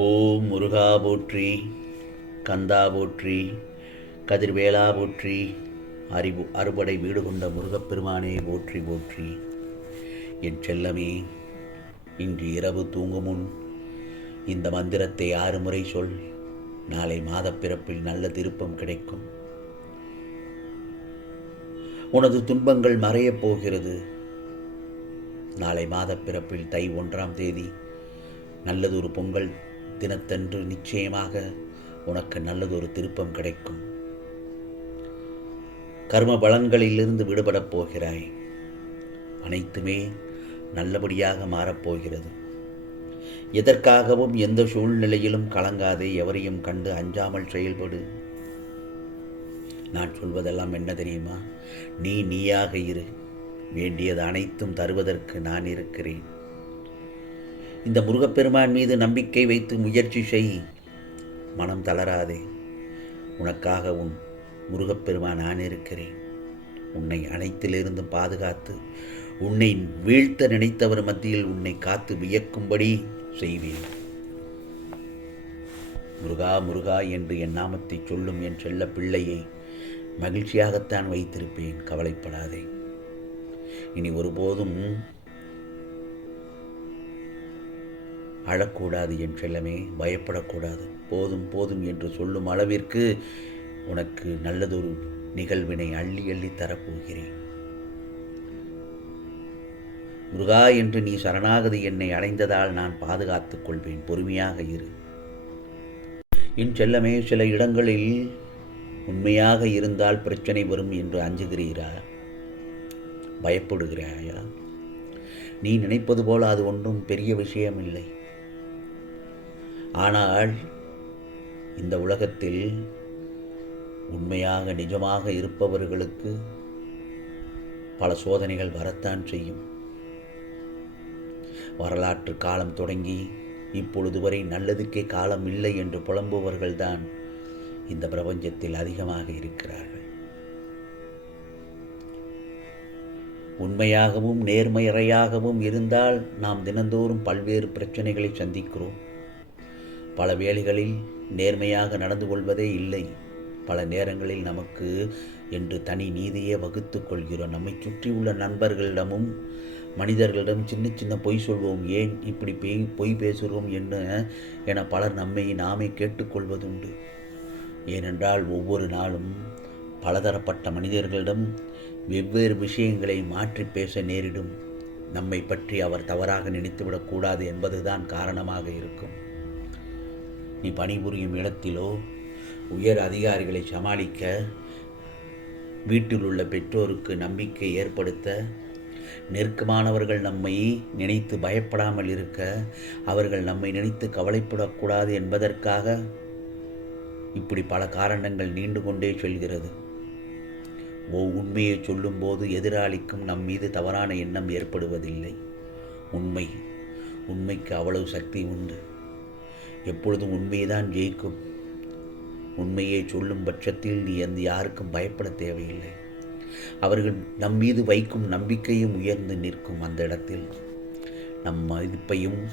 ஓம் முருகா போற்றி கந்தா போற்றி கதிர்வேலா போற்றி அறிவு அறுபடை வீடு கொண்ட முருகப்பெருமானே போற்றி போற்றி. என் செல்லமே இன்று இரவு தூங்கும் முன் இந்த மந்திரத்தை ஆறு முறை சொல். நாளை மாதப்பிறப்பில் நல்ல திருப்பம் கிடைக்கும். உனது துன்பங்கள் மறையப் போகிறது. நாளை மாதப்பிறப்பில் தை ஒன்றாம் தேதி நல்லதொரு பொங்கல் தினத்தன்று நிச்சயமாக உனக்கு நல்லதொரு திருப்பம் கிடைக்கும். கர்ம பலன்களிலிருந்து விடுபடப் போகிறாய். அனைத்துமே நல்லபடியாக மாறப்போகிறது எதற்காகவும் எந்த சூழ்நிலையிலும் கலங்காதே எவரையும் கண்டு அஞ்சாமல் செயல்படு. நான் சொல்வதெல்லாம் என்ன தெரியுமா? நீ நீயாக இரு. வேண்டியது அனைத்தும் தருவதற்கு நான் இருக்கிறேன். இந்த முருகப்பெருமான் மீது நம்பிக்கை வைத்து முயற்சி செய். மனம் தளராதே. உனக்காக உன் முருகப்பெருமான் நான் இருக்கிறேன் உன்னை அனைத்திலிருந்து பாதுகாத்து உன்னை வீழ்த்த நினைத்தவர் மத்தியில் உன்னை காத்து வியக்கும்படி செய்வேன். முருகா முருகா என்று என் நாமத்தை சொல்லும் என் செல்ல பிள்ளையை மகிழ்ச்சியாகத்தான் வைத்திருப்பேன். கவலைப்படாதே. இனி ஒருபோதும் அழக்கூடாது என் செல்லமே பயப்படக்கூடாது. போதும் போதும் என்று சொல்லும் அளவிற்கு உனக்கு நல்லதொரு நிகழ்வினை அள்ளி அள்ளி தரப்போகிறேன். முருகா என்று நீ சரணாகதி என்னை அடைந்ததால் நான் பாதுகாத்துக் கொள்வேன். பொறுமையாக இரு. என் செல்லமே சில இடங்களில் உண்மையாக இருந்தால் பிரச்சனை வரும் என்று அஞ்சுகிறீரா? பயப்படுகிறாயா? நீ நினைப்பது போல அது ஒன்றும் பெரிய விஷயம் இல்லை ஆனால் இந்த உலகத்தில் உண்மையாக நிஜமாக இருப்பவர்களுக்கு பல சோதனைகள் வரத்தான் செய்யும். வரலாற்று காலம் தொடங்கி இப்பொழுது வரை நல்லதுக்கே காலம் இல்லை என்று புலம்புவர்கள்தான் இந்த பிரபஞ்சத்தில் அதிகமாக இருக்கிறார்கள். உண்மையாகவும் நேர்மையறையாகவும் இருந்தால் நாம் தினந்தோறும் பல்வேறு பிரச்சனைகளை சந்திக்கிறோம். பல வேளைகளில் நேர்மையாக நடந்து கொள்வதே இல்லை. பல நேரங்களில் நமக்கு என்று தனி நீதியே வகுத்து கொள்கிறோம் நம்மை சுற்றியுள்ள நண்பர்களிடமும் மனிதர்களிடம் சின்ன சின்ன பொய் சொல்வோம் ஏன் இப்படி பேய் பொய் பேசுகிறோம் என்ன என பலர் நம்மை நாமே கேட்டுக்கொள்வதுண்டு ஏனென்றால் ஒவ்வொரு நாளும் பலதரப்பட்ட மனிதர்களிடம் வெவ்வேறு விஷயங்களை மாற்றி பேச நேரிடும். நம்மை பற்றி அவர் தவறாக நினைத்துவிடக்கூடாது என்பதுதான் காரணமாக இருக்கும். நீ பணிபுரியும் இடத்திலோ உயர் அதிகாரிகளை சமாளிக்க வீட்டில் உள்ள பெற்றோருக்கு நம்பிக்கை ஏற்படுத்த நெருக்கமானவர்கள் நம்மை நினைத்து பயப்படாமல் இருக்க அவர்கள் நம்மை நினைத்து கவலைப்படக்கூடாது என்பதற்காக இப்படி பல காரணங்கள் நீண்டு கொண்டே செல்கிறது. ஓ உண்மையை சொல்லும்போது எதிராளிக்கும் நம் மீது தவறான எண்ணம் ஏற்படுவதில்லை. உண்மை உண்மைக்கு அவ்வளவு சக்தி உண்டு. எப்பொழுதும் உண்மைதான் ஜெயிக்கும். உண்மையை சொல்லும் பட்சத்தில் நீ அந்த யாருக்கும் பயப்பட தேவையில்லை. அவர்கள் நம் மீது வைக்கும் நம்பிக்கையும் உயர்ந்து நிற்கும் அந்த இடத்தில். நம் மதிப்பையும்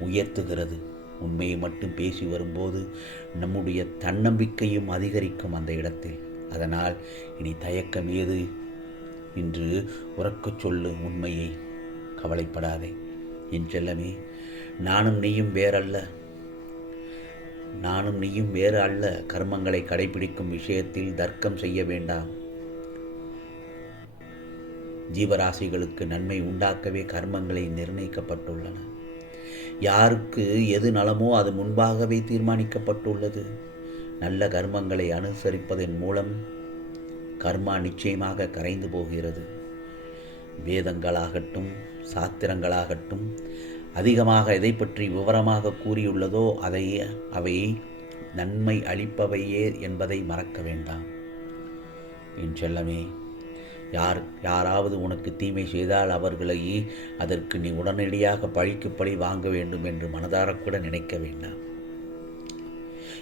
உயர்த்துகிறது. உண்மையை மட்டும் பேசி வரும்போது நம்முடைய தன்னம்பிக்கையும் அதிகரிக்கும் அந்த இடத்தில். அதனால் இனி தயக்கம் ஏது? என்று உறக்கச் சொல்லு உண்மையை. கவலைப்படாதே. என் செல்லமே நானும் நீயும் வேறல்ல. நானும் நீயும் வேறு அல்ல கர்மங்களை கடைபிடிக்கும் விஷயத்தில் தர்க்கம் செய்ய வேண்டாம். ஜீவராசிகளுக்கு நன்மை உண்டாக்கவே கர்மங்களை நிர்ணயிக்கப்பட்டுள்ளன. யாருக்கு எது நலமோ அது முன்பாகவே தீர்மானிக்கப்பட்டுள்ளது. நல்ல கர்மங்களை அனுசரிப்பதன் மூலம் கர்மா நிச்சயமாக கரைந்து போகிறது. வேதங்களாகட்டும் சாத்திரங்களாகட்டும் அதிகமாக எதை பற்றி விவரமாக கூறியுள்ளதோ அதையே அவை நன்மை அளிப்பவையே என்பதை மறக்க வேண்டாம். என் செல்லமே யார் யாராவது உனக்கு தீமை செய்தால் அவர்களை அதற்கு நீ உடனடியாக பழிக்கு பழி வாங்க வேண்டும் என்று மனதாரக்கூட நினைக்க வேண்டாம்.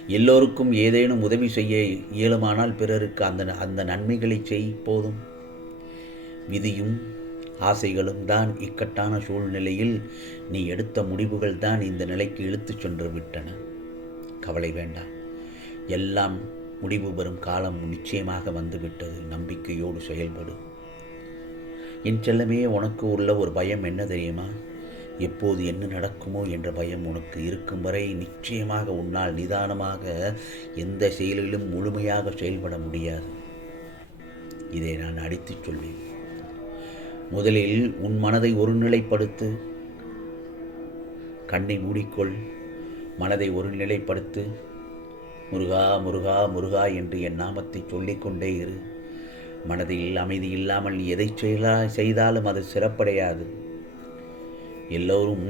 எல்லோருக்கும் ஏதேனும் உதவி செய்ய இயலுமானால் பிறருக்கு அந்த அந்த நன்மைகளை செய் போதும். விதியும் ஆசைகளும் தான் இக்கட்டான சூழ்நிலையில் நீ எடுத்த முடிவுகள் தான் இந்த நிலைக்கு இழுத்துச் சென்று விட்டன. கவலை வேண்டாம். எல்லாம் முடிவு பெறும் காலம் நிச்சயமாக வந்துவிட்டது. நம்பிக்கையோடு செயல்படு. என் செல்லமே உனக்கு உள்ள ஒரு பயம் என்ன தெரியுமா? எப்போது என்ன நடக்குமோ என்ற பயம் உனக்கு இருக்கும் வரை நிச்சயமாக உன்னால் நிதானமாக எந்த செயலிலும் முழுமையாக செயல்பட முடியாது. இதை நான் அடித்துச் சொல்வேன். முதலில் உன் மனதை ஒருநிலைப்படுத்து. கண்ணை மூடிக்கொள். மனதை ஒருநிலைப்படுத்து. முருகா முருகா முருகா என்று என் நாமத்தை சொல்லிக்கொண்டே இரு. மனதில் அமைதி இல்லாமல் எதை செயலா செய்தாலும் அது சிறப்படையாது. எல்லோரும்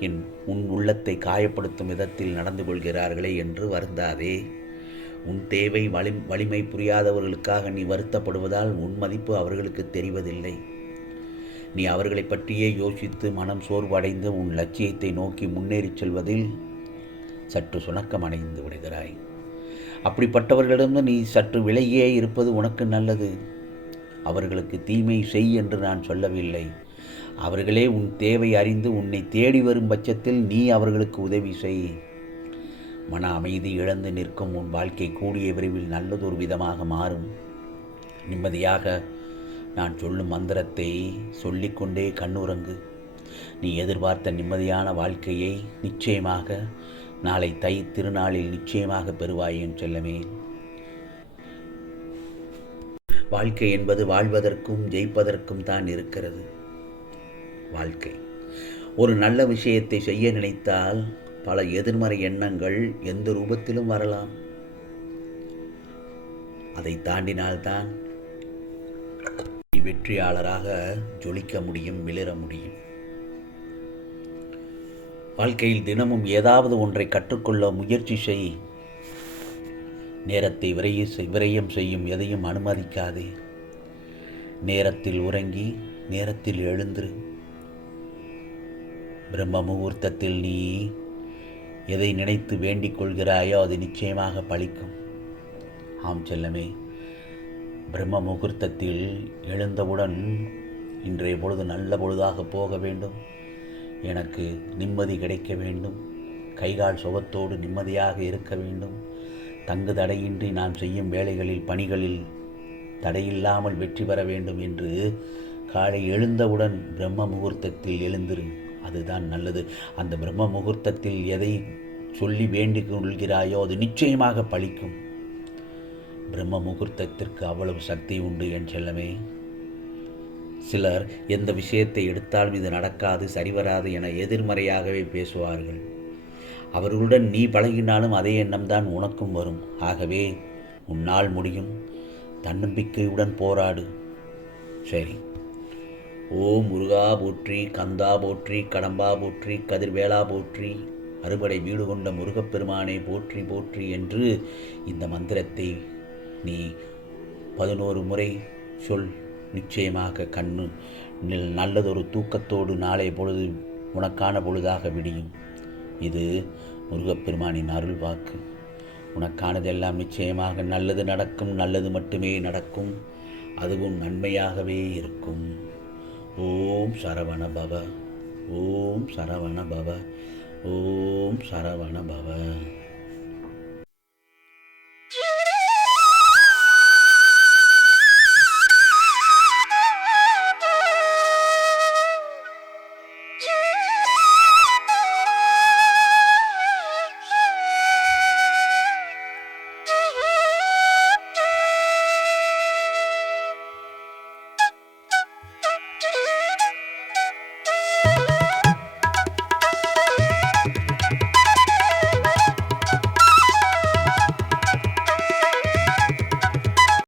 என் உன் உள்ளத்தை காயப்படுத்தும் விதத்தில் நடந்து கொள்கிறார்களே என்று வருந்தாதே. உன் தேவை வலி வலிமை புரியாதவர்களுக்காக நீ வருத்தப்படுவதால் உன் மதிப்பு அவர்களுக்கு தெரிவதில்லை. நீ அவர்களை பற்றியே யோசித்து மனம் சோர்வடைந்து உன் லட்சியத்தை நோக்கி முன்னேறிச் செல்வதில் சற்று சுணக்கம் அடைந்து விடுகிறாய். அப்படிப்பட்டவர்களிடம் நீ சற்று விலகியே இருப்பது உனக்கு நல்லது. அவர்களுக்கு தீமை செய் என்று நான் சொல்லவில்லை. அவர்களே உன் தேவை அறிந்து உன்னை தேடி வரும் பட்சத்தில் நீ அவர்களுக்கு உதவி செய். மன அமைதி இழந்து நிற்கும் உன் வாழ்க்கை கூடிய விரைவில் நல்லதொரு விதமாக மாறும். நிம்மதியாக நான் சொல்லும் மந்திரத்தை சொல்லிக்கொண்டே கண்ணுறங்கு. நீ எதிர்பார்த்த நிம்மதியான வாழ்க்கையை நிச்சயமாக நாளை தை திருநாளில் நிச்சயமாக பெறுவாய் என் செல்லமே. வாழ்க்கை என்பது வாழ்வதற்கும் ஜெயிப்பதற்கும் தான் இருக்கிறது. வாழ்க்கை. ஒரு நல்ல விஷயத்தை செய்ய நினைத்தால் பல எதிர்மறை எண்ணங்கள் எந்த ரூபத்திலும் வரலாம். அதை தாண்டினால்தான் வெற்றியாளராக ஜொலிக்க முடியும் மிளிர முடியும். வாழ்க்கையில் தினமும் ஏதாவது ஒன்றை கற்றுக்கொள்ள முயற்சி செய். நேரத்தை விரைய விரயம் செய்யும் எதையும் அனுமதிக்காதே. நேரத்தில் உறங்கி நேரத்தில் எழுந்திரு பிரம்ம முகூர்த்தத்தில் நீ எதை நினைத்து வேண்டிக் கொள்கிறாயோ அது நிச்சயமாக பழிக்கும். ஆம் செல்லமே. பிரம்ம முகூர்த்தத்தில் எழுந்தவுடன் இன்றைய பொழுது நல்ல பொழுதாக போக வேண்டும். எனக்கு நிம்மதி கிடைக்க வேண்டும். கைகால் சுகத்தோடு நிம்மதியாக இருக்க வேண்டும். தங்கு தடையின்றி நான் செய்யும் வேலைகளில் பணிகளில் தடையில்லாமல் வெற்றி பெற வேண்டும் என்று காலை எழுந்தவுடன் பிரம்ம முகூர்த்தத்தில் எழுந்திரு. அதுதான் நல்லது. அந்த பிரம்ம முகூர்த்தத்தில் எதை சொல்லி வேண்டிக் கொள்கிறாயோ அது நிச்சயமாக பழிக்கும். பிரம்ம முகூர்த்தத்திற்கு அவ்வளவு சக்தி உண்டு என் செல்லமே. சிலர் எந்த விஷயத்தை எடுத்தாலும் இது நடக்காது சரிவராது என எதிர்மறையாகவே பேசுவார்கள். அவர்களுடன் நீ பழகினாலும் அதே எண்ணம்தான் உனக்கும் வரும். ஆகவே உன்னால் முடியும். தன்னம்பிக்கையுடன் போராடு. சரி. ஓ முருகா போற்றி கந்தா போற்றி கடம்பா போற்றி கதிர்வேளா போற்றி அறுபடை வீடு கொண்ட முருகப்பெருமானை போற்றி போற்றி என்று இந்த மந்திரத்தை நீ பதினோரு முறை சொல் நிச்சயமாக கண்ணு நில் நல்லதொரு தூக்கத்தோடு நாளை பொழுது உனக்கான பொழுதாக விடியும். இது முருகப்பெருமானின் அருள் வாக்கு. உனக்கானதெல்லாம் நிச்சயமாக நல்லது நடக்கும் நல்லது மட்டுமே நடக்கும். அதுவும் நன்மையாகவே இருக்கும். ஓம் சரவண பவ. ஓம் சரவண பவ. ஓம் சரவண பவ.